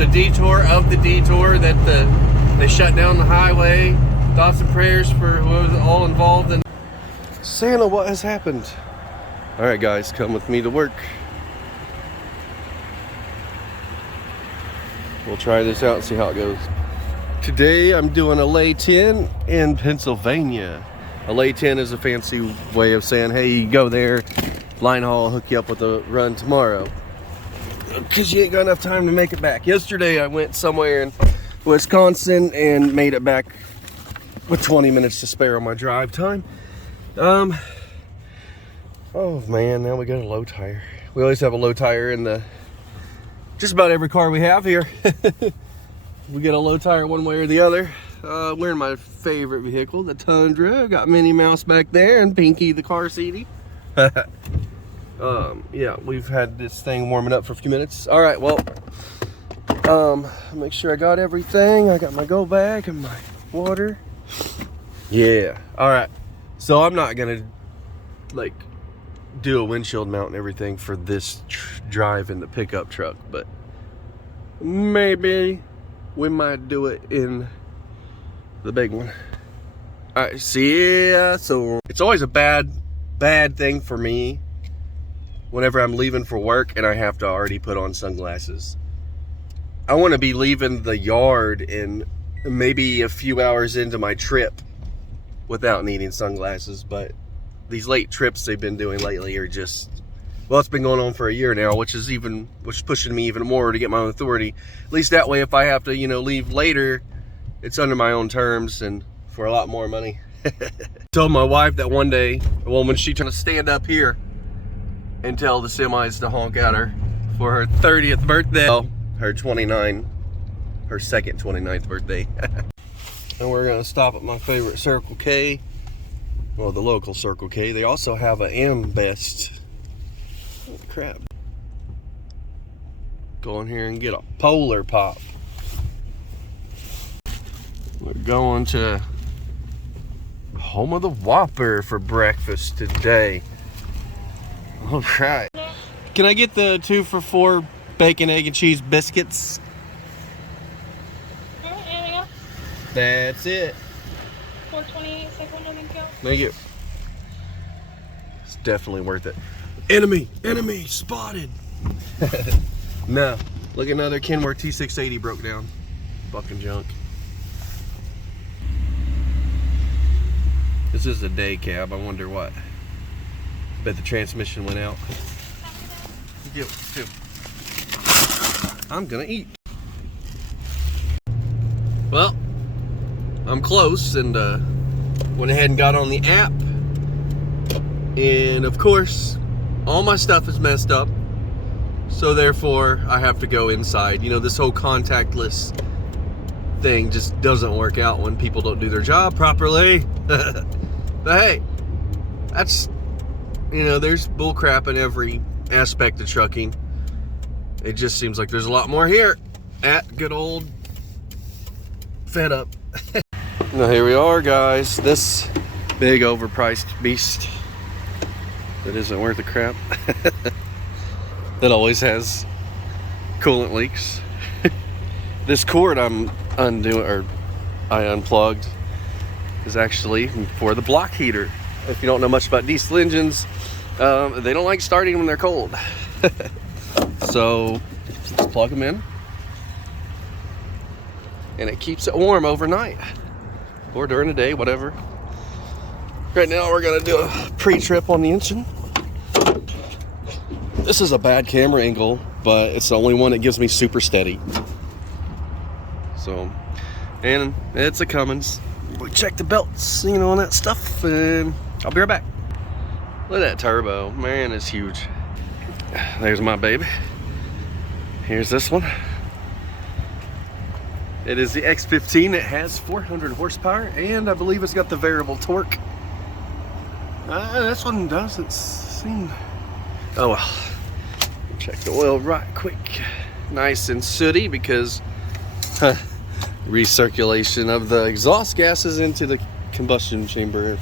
It's a detour of the detour that they shut down the highway. Thoughts and prayers for whoever's all involved. And Santa, what has happened? All right, guys, come with me to work. We'll try this out and see how it goes. Today I'm doing a lay 10 in Pennsylvania. A lay 10 is a fancy way of saying, hey, you go there, line haul, hook you up with a run tomorrow. Because you ain't got enough time to make it back. Yesterday I went somewhere in Wisconsin and made it back with 20 minutes to spare on my drive time. Oh man, now we got a low tire. We always have a low tire in the just about every car we have here. We get a low tire one way or the other. We're in my favorite vehicle, the Tundra. Got Minnie Mouse back there and Pinky the car seatie. Yeah, we've had this thing warming up for a few minutes. All right, well, make sure I got everything. I got my go bag and my water. Yeah, all right. So I'm not gonna like do a windshield mount and everything for this drive in the pickup truck, but maybe we might do it in the big one. All right, see ya. So it's always a bad thing for me whenever I'm leaving for work and I have to already put on sunglasses. I want to be leaving the yard in maybe a few hours into my trip without needing sunglasses, but these late trips they've been doing lately are just, well, it's been going on for a year now, which is pushing me even more to get my own authority. At least that way, if I have to, you know, leave later, it's under my own terms and for a lot more money. Told my wife that one day, well, when she trying to stand up here and tell the semis to honk at her for her 30th birthday, well, her second 29th birthday. And we're gonna stop at my favorite Circle K, well, the local Circle K. They also have an M-Best. Oh, crap. Go in here and get a Polar Pop. We're going to home of the Whopper for breakfast today. All right. Can I get the 2 for $4 bacon, egg, and cheese biscuits? Yeah. That's it. $4.28, second one, thank you. Thank you. It's definitely worth it. Enemy spotted. No, look, another Kenworth T680 broke down. Fucking junk. This is a day cab. I wonder what. Bet the transmission went out. Thank you. I'm gonna eat. Well, I'm close and went ahead and got on the app. And of course, all my stuff is messed up. So therefore, I have to go inside. You know, this whole contactless thing just doesn't work out when people don't do their job properly. But hey, that's, you know, there's bullcrap in every aspect of trucking. It just seems like there's a lot more here at good old Fed Up. Now here we are, guys. This big overpriced beast that isn't worth a crap. That always has coolant leaks. This cord I unplugged is actually for the block heater. If you don't know much about diesel engines, they don't like starting when they're cold. So just plug them in and it keeps it warm overnight or during the day, whatever. Right now we're gonna do a pre-trip on the engine. This is a bad camera angle, but it's the only one that gives me super steady. So, and it's a Cummins. We check the belts, you know, and that stuff, and I'll be right back. Look at that turbo, man, it's huge. There's my baby. Here's this one. It is the X15. It has 400 horsepower, and I believe it's got the variable torque. This one doesn't seem... Oh well. Check the oil right quick. Nice and sooty because recirculation of the exhaust gases into the combustion chamber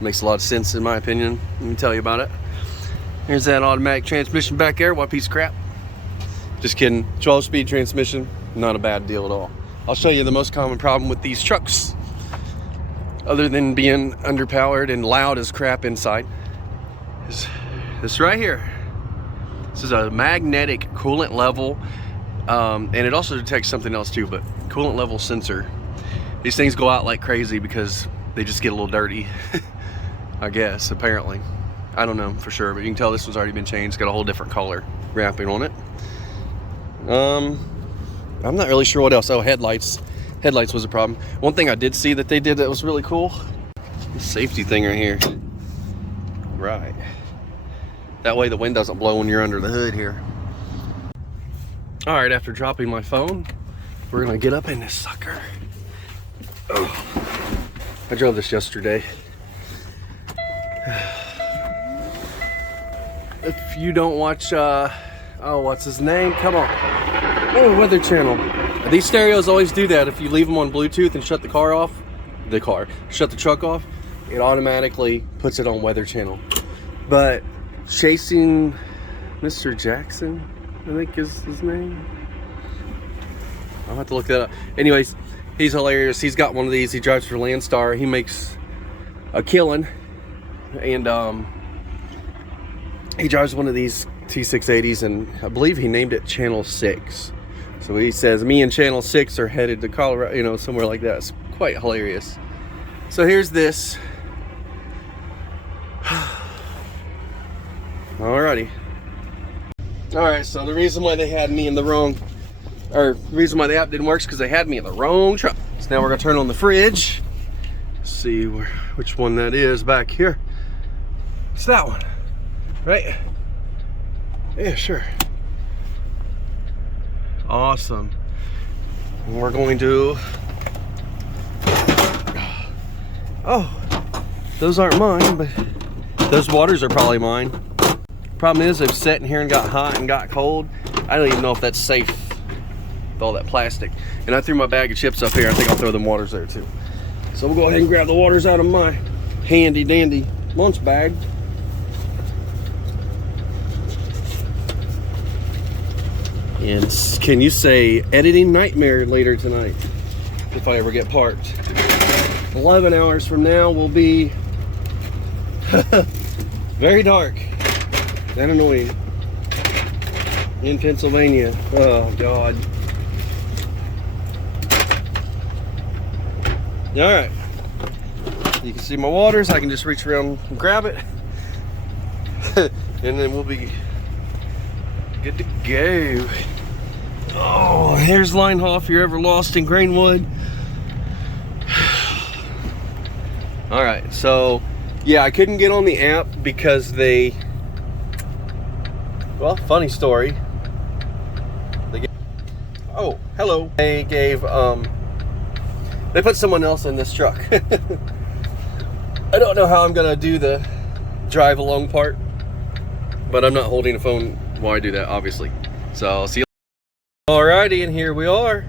makes a lot of sense in my opinion. Let me tell you about it. Here's that automatic transmission back there. What piece of crap. Just kidding. 12-speed transmission, not a bad deal at all. I'll show you the most common problem with these trucks, other than being underpowered and loud as crap inside, is this right here. This is a magnetic coolant level, and it also detects something else too, but coolant level sensor. These things go out like crazy because they just get a little dirty. I guess, apparently. I don't know for sure, but you can tell this one's already been changed. It's got a whole different color wrapping on it. I'm not really sure what else. Oh, headlights. Headlights was a problem. One thing I did see that they did that was really cool, this safety thing right here. Right. That way the wind doesn't blow when you're under the hood here. All right, after dropping my phone, we're gonna get up in this sucker. Oh, I drove this yesterday. If you don't watch, oh, what's his name? Come on. Oh, Weather Channel. These stereos always do that. If you leave them on Bluetooth and shut the shut the truck off, it automatically puts it on Weather Channel. But Chasing Mr. Jackson, I think is his name. I'll have to look that up. Anyways, he's hilarious. He's got one of these. He drives for Landstar. He makes a killing, and he drives one of these T680s, and I believe he named it Channel 6. So he says, me and Channel 6 are headed to Colorado, you know, somewhere like that. It's quite hilarious. So here's this. Alrighty. Alright, so the reason why they had me in the wrong, or the reason why the app didn't work is because they had me in the wrong truck. So now we're going to turn on the fridge. See which one that is back here. It's that one, right? Yeah, sure. Awesome. And we're going to, oh, those aren't mine, but those waters are probably mine. Problem is, they've sat in here and got hot and got cold. I don't even know if that's safe with all that plastic. And I threw my bag of chips up here. I think I'll throw them waters there too. So we'll go ahead and grab the waters out of my handy dandy lunch bag. And can you say editing nightmare later tonight if I ever get parked? 11 hours from now will be very dark and annoying in Pennsylvania. Oh God. All right, you can see my waters. I can just reach around and grab it and then we'll be good to go. Oh, here's Linehaul if you're ever lost in Greenwood. All right, so yeah, I couldn't get on the app because they, well, funny story. Oh, hello. They gave, they put someone else in this truck. I don't know how I'm gonna do the drive along part, but I'm not holding a phone while I do that, obviously. So I'll see you. Alrighty, and here we are.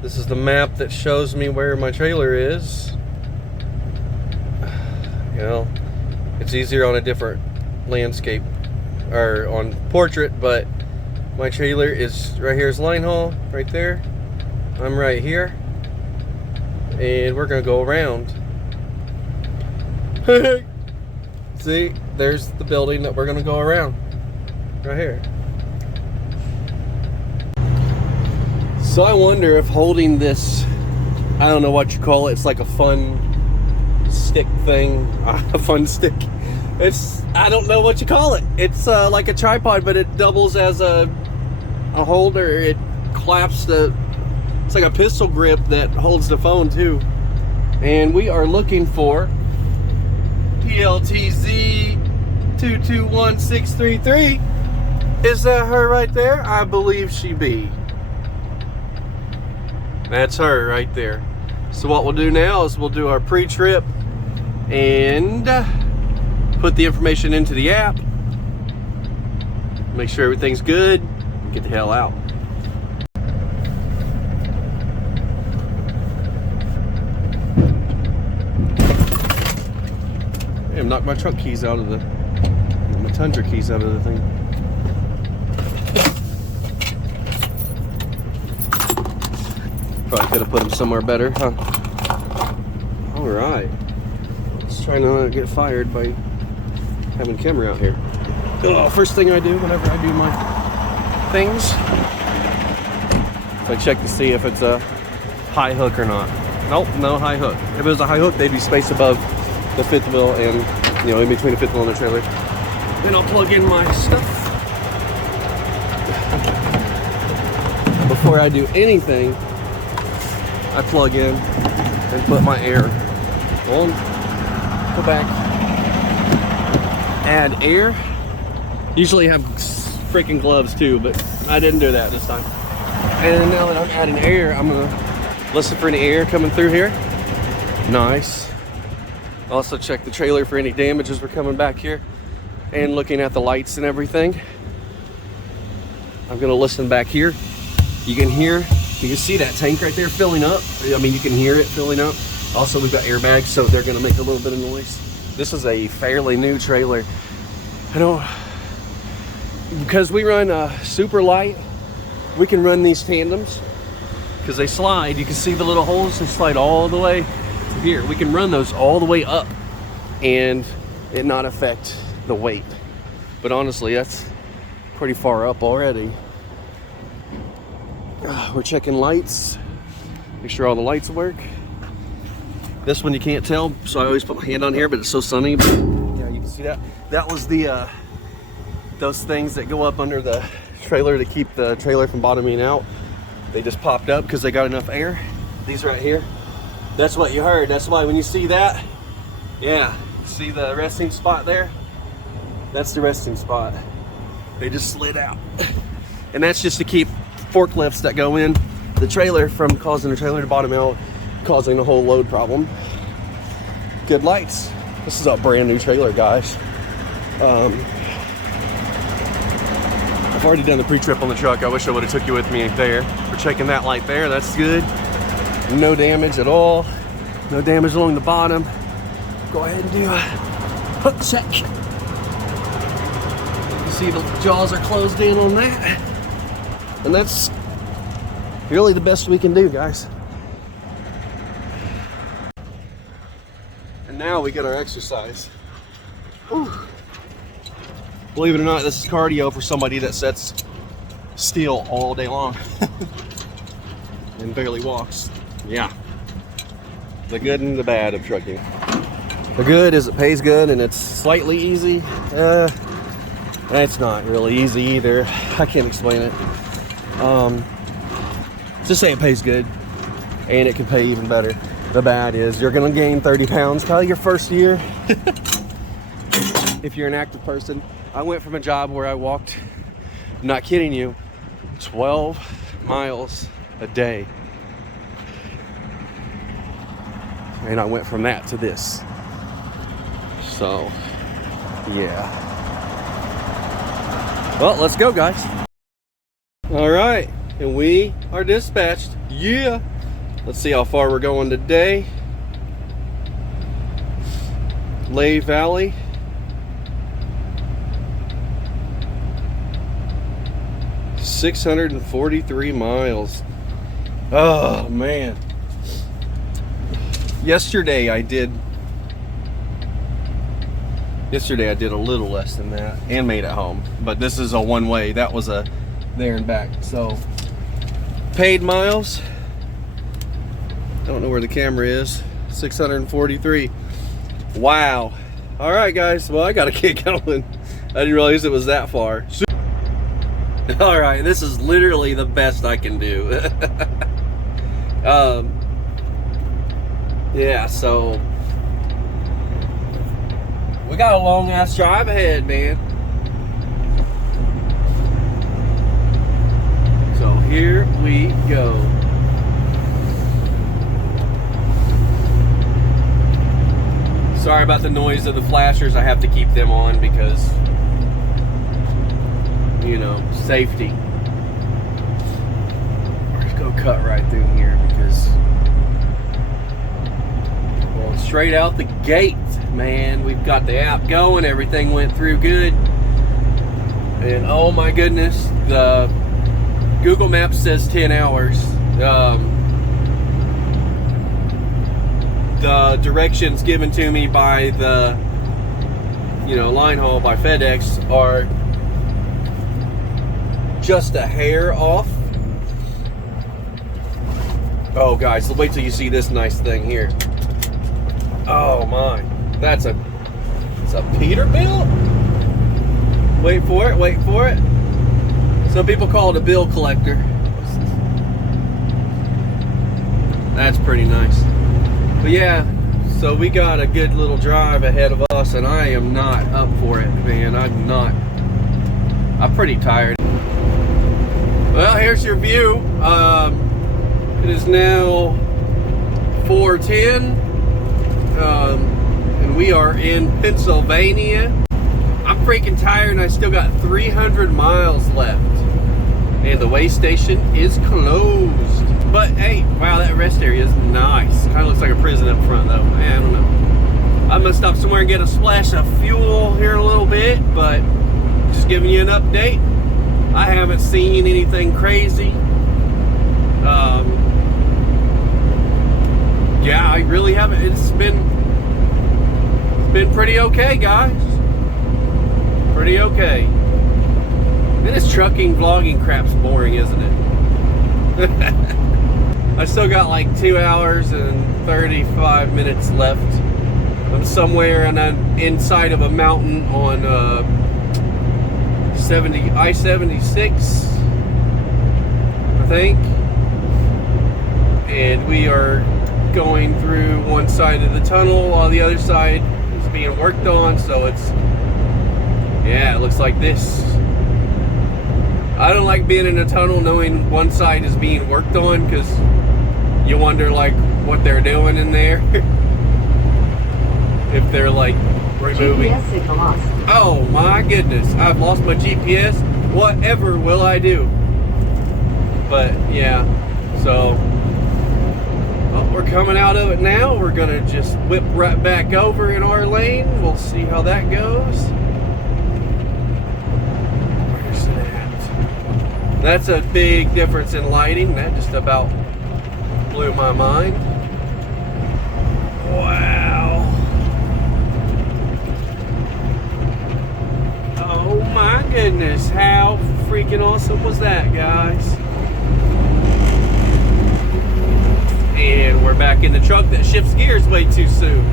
This is the map that shows me where my trailer is. You know, it's easier on a different landscape or on portrait, but my trailer is right here is Linehaul, right there. I'm right here, and we're gonna go around. See, there's the building that we're gonna go around right here. So I wonder if holding this, I don't know what you call it, it's like a fun stick thing, a fun stick. It's, I don't know what you call it. It's like a tripod, but it doubles as a holder. It claps it's like a pistol grip that holds the phone too. And we are looking for PLTZ 221633. Is that her right there? I believe she be. That's her right there. So what we'll do now is we'll do our pre-trip and put the information into the app, make sure everything's good, and get the hell out. Damn, knocked my truck keys out of my Tundra keys out of the thing. Probably could have put them somewhere better, huh? All right. Let's try not to get fired by having camera out here. Oh, first thing I do whenever I do my things, I check to see if it's a high hook or not. Nope, no high hook. If it was a high hook, they'd be spaced above the fifth wheel and, you know, in between the fifth wheel and the trailer. Then I'll plug in my stuff. Before I do anything, I plug in and put my air on. Go back. Add air. Usually have freaking gloves too, but I didn't do that this time. And now that I'm adding air, I'm gonna listen for any air coming through here. Nice. Also check the trailer for any damages we're coming back here, and looking at the lights and everything. I'm gonna listen back here. You can see that tank right there filling up. I mean, you can hear it filling up. Also, we've got airbags, so they're gonna make a little bit of noise. This is a fairly new trailer. Because we run super light, we can run these tandems because they slide. You can see the little holes, they slide all the way to here. We can run those all the way up and it not affect the weight. But honestly, that's pretty far up already. We're checking lights, make sure all the lights work. This one you can't tell, so I always put my hand on here, but it's so sunny. Yeah, you can see that. That was the those things that go up under the trailer to keep the trailer from bottoming out. They just popped up because they got enough air. These right here. That's what you heard. That's why when you see that, yeah, see the resting spot there? That's the resting spot. They just slid out. And that's just to keep forklifts that go in the trailer from causing the trailer to bottom out, causing a whole load problem. Good lights. This is a brand new trailer, guys. I've already done the pre-trip on the truck. I wish I would have took you with me there. We're checking that light there. That's good. No damage at all. No damage along the bottom. Go ahead and do a hook check. You see the jaws are closed in on that. And that's really the best we can do, guys. And now we get our exercise. Whew. Believe it or not, this is cardio for somebody that sets steel all day long and barely walks. Yeah. The good and the bad of trucking. The good is it pays good and it's slightly easy. It's not really easy either. I can't explain it. Just say it pays good and it can pay even better. The bad is you're gonna gain 30 pounds probably your first year. If you're an active person. I went from a job where I walked, I'm not kidding you, 12 miles a day. And I went from that to this. So, yeah. Well, let's go, guys. All right, and we are dispatched. Yeah. Let's see how far we're going today. Lehigh Valley. 643 miles. Oh man. Yesterday I did a little less than that and made it home, but this is a one-way. That was a there and back. So paid miles, I don't know where the camera is. 643. Wow. All right, guys, well, I gotta get going. I didn't realize it was that far. All right, this is literally the best I can do. Yeah, so we got a long ass drive ahead, man. So here we go. Sorry about the noise of the flashers. I have to keep them on because, you know, safety. We're just gonna cut right through here because, well, straight out the gate, man, we've got the app going. Everything went through good. And oh my goodness, the Google Maps says 10 hours. the directions given to me by the, you know, line haul by FedEx are just a hair off. Oh guys, wait till you see this nice thing here. Oh my, it's a Peterbilt? Wait for it, wait for it. Some people call it a bill collector. That's pretty nice. But yeah, so we got a good little drive ahead of us, and I am not up for it, man. I'm pretty tired. Well, here's your view. It is now 4:10, and we are in Pennsylvania. I'm freaking tired, and I still got 300 miles left, and the way station is closed. But hey, wow, that rest area is nice. Kind of looks like a prison up front, though. I don't know. I'm gonna stop somewhere and get a splash of fuel here in a little bit, but just giving you an update. I haven't seen anything crazy. Yeah, I really haven't. It's been pretty okay, guys. Pretty okay. And this trucking vlogging crap's boring, isn't it? I still got like 2 hours and 35 minutes left. I'm somewhere and I'm inside of a mountain on I-76, I think. And we are going through one side of the tunnel while the other side is being worked on, so it's, yeah, it looks like this. I don't like being in a tunnel knowing one side is being worked on, because you wonder like what they're doing in there. If they're like removing. GPS signal lost. Oh my goodness, I've lost my GPS. Whatever will I do? But yeah, so well, we're coming out of it now. We're gonna just whip right back over in our lane. We'll see how that goes. Where's that? That's a big difference in lighting. That just about blew my mind. Wow. Oh my goodness, how freaking awesome was that, guys? And we're back in the truck that shifts gears way too soon.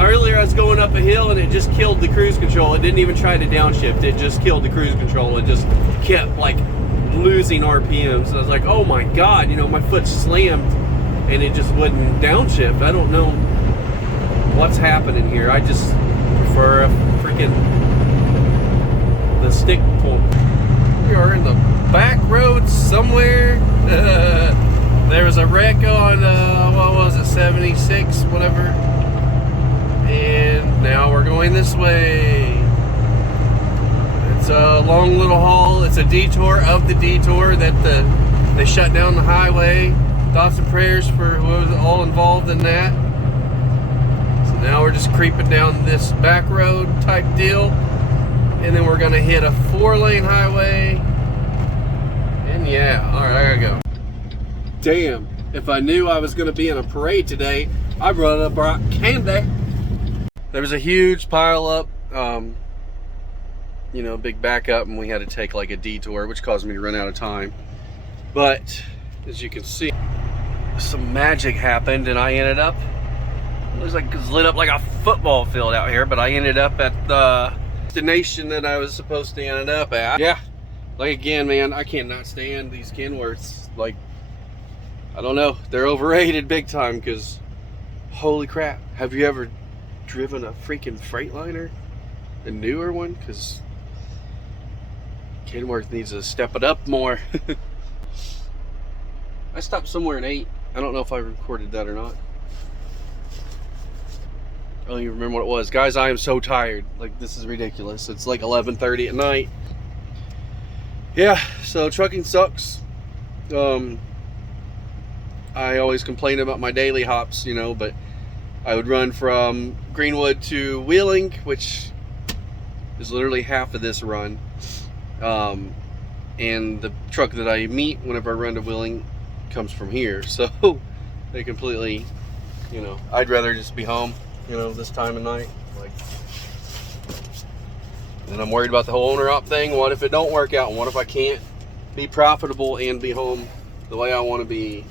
Earlier I was going up a hill and it just killed the cruise control. It didn't even try to downshift. It just killed the cruise control. It just kept like losing RPMs. So I was like, oh my God, you know, my foot slammed and it just wouldn't downshift. I don't know what's happening here. I just prefer a freaking the stick pull. We are in the back roads somewhere. There was a wreck on, what was it, 76, whatever. And now we're going this way. It's a long little haul. It's a detour of the detour that they shut down the highway. Thoughts and prayers for whoever's all involved in that. So now we're just creeping down this back road type deal. And then we're gonna hit a 4-lane highway. And yeah, all right, I gotta go. Damn, if I knew I was gonna be in a parade today, I would have brought candy. There was a huge pile up, you know, big backup, and we had to take like a detour, which caused me to run out of time. But as you can see, some magic happened, and I ended up, it looks like it's lit up like a football field out here, but I ended up at the destination that I was supposed to end up at. Yeah, like again, man, I cannot stand these Kenworths. Like, I don't know, they're overrated big time, because holy crap, have you ever driven a freaking Freightliner? A newer one? Because Kenworth needs to step it up more. I stopped somewhere at 8. I don't know if I recorded that or not. I don't even remember what it was. Guys, I am so tired. Like, this is ridiculous. It's like 11:30 at night. Yeah, so trucking sucks. I always complain about my daily hops, you know, but I would run from Greenwood to Wheeling, which is literally half of this run. And the truck that I meet whenever I run to Wheeling comes from here. So they completely You know, I'd rather just be home, you know, this time of night. Like, and I'm worried about the whole owner op thing. What if it don't work out? And what if I can't be profitable and be home the way I want to be?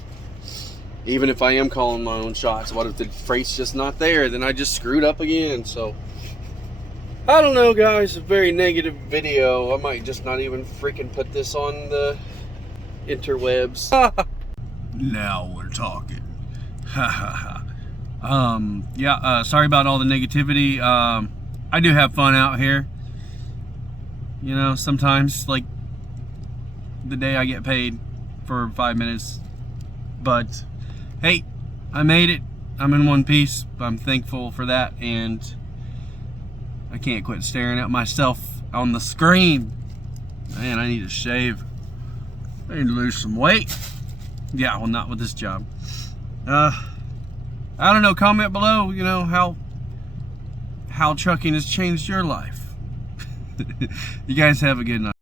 Even if I am calling my own shots, what if the freight's just not there? Then I just screwed up again. So I don't know, guys. A very negative video. I might just not even freaking put this on the interwebs. Now we're talking. Yeah, sorry about all the negativity. I do have fun out here. You know, sometimes, like the day I get paid for 5 minutes. But hey, I made it. I'm in one piece. I'm thankful for that, and I can't quit staring at myself on the screen. Man, I need to shave. I need to lose some weight. Yeah, well, not with this job. I don't know, comment below, you know, how trucking has changed your life. You guys have a good night.